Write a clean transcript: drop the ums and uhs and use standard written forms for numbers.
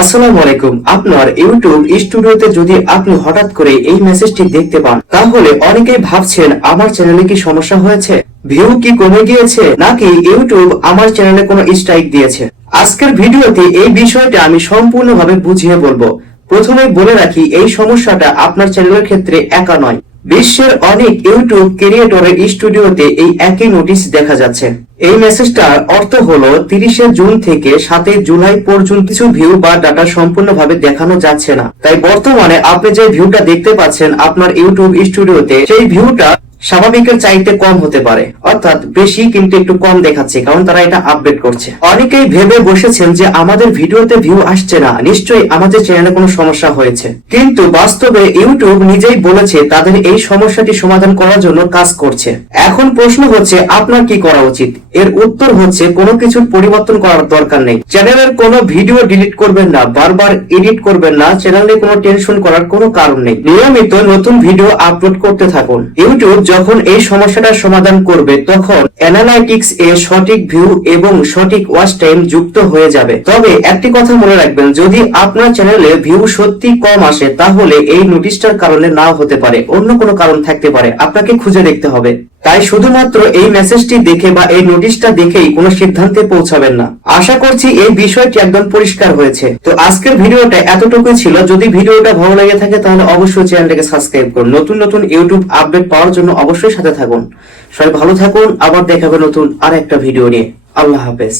আসসালামু আলাইকুম। আপনার ইউটিউব স্টুডিওতে যদি আপনি হঠাৎ করে এই মেসেজটি দেখতে পান, তাহলে অনেকেই ভাবছেন আমার চ্যানেলে কি সমস্যা হয়েছে, ভিউ কি কমে গিয়েছে, নাকি ইউটিউব আমার চ্যানেলে কোনো স্ট্রাইক দিয়েছে। আজকের ভিডিওতে এই বিষয়টা আমি সম্পূর্ণভাবে বুঝিয়ে বলবো। প্রথমে বলে রাখি, এই সমস্যাটা আপনার চ্যানেলের ক্ষেত্রে একা নয়। বিশ্বের অনেক ইউটিউব ক্রিয়েটরের স্টুডিওতে এই একই নোটিশ দেখা যাচ্ছে। এই মেসেজটার অর্থ হলো 30শে জুন থেকে 7ই জুলাই পর্যন্ত কিছু ভিউ বা ডাটা সম্পূর্ণভাবে দেখানো যাচ্ছে না। তাই বর্তমানে আপনি যে ভিউটা দেখতে পাচ্ছেন আপনার ইউটিউব স্টুডিওতে, সেই ভিউটা স্বাভাবিকের চাইতে কম হতে পারে, অর্থাৎ বেশি কিন্তু একটু কম দেখাচ্ছে, কারণ তারা এটা আপডেট করছে। অনেকেই ভেবে বসেছেন যে আমাদের ভিডিওতে ভিউ আসছে না, নিশ্চয়ই আমাদের চ্যানেলে কোনো সমস্যা হয়েছে। কিন্তু বাস্তবে ইউটিউব নিজেই বলেছে তাদের এই সমস্যাটি সমাধান করার জন্য কাজ করছে। এখন প্রশ্ন হচ্ছে আপনার কি করা উচিত। এর উত্তর হচ্ছে কোনো কিছুর পরিবর্তন করার দরকার নেই। চ্যানেলের কোনো ভিডিও ডিলিট করবেন না, বারবার এডিট করবেন না, চ্যানেলে কোনো টেনশন করার কোনো কারণ নেই। নিয়মিত নতুন ভিডিও আপলোড করতে থাকুন। ইউটিউব যখন এই সমস্যাটার সমাধান করবে, তখন অ্যানালাইটিক্স এ সঠিক ভিউ এবং সঠিক ওয়াচ টাইম যুক্ত হয়ে যাবে। তবে একটি কথা মনে রাখবেন, যদি আপনার চ্যানেলে ভিউ সত্যি কম আসে, তাহলে এই নোটিশটার কারণে নাও হতে পারে, অন্য কোনো কারণ থাকতে পারে, আপনাকে খুঁজে দেখতে হবে। তাই শুধুমাত্র এই মেসেজটি দেখে বা এই নোটিশটা দেখেই কোনো সিদ্ধান্তে পৌঁছাবেন না। আশা করছি এই বিষয়টি একদম পরিষ্কার হয়েছে। তো আজকের ভিডিওটা এতটুকুই ছিল। যদি ভিডিওটা ভালো লেগে থাকে তাহলে অবশ্যই চ্যানেলটাকে সাবস্ক্রাইব করুন। নতুন নতুন ইউটিউব আপডেট পাওয়ার জন্য অবশ্যই সাথে থাকুন। সবাই ভালো থাকুন, আবার দেখাবে নতুন আর একটা ভিডিও নিয়ে। আল্লাহ হাফেজ।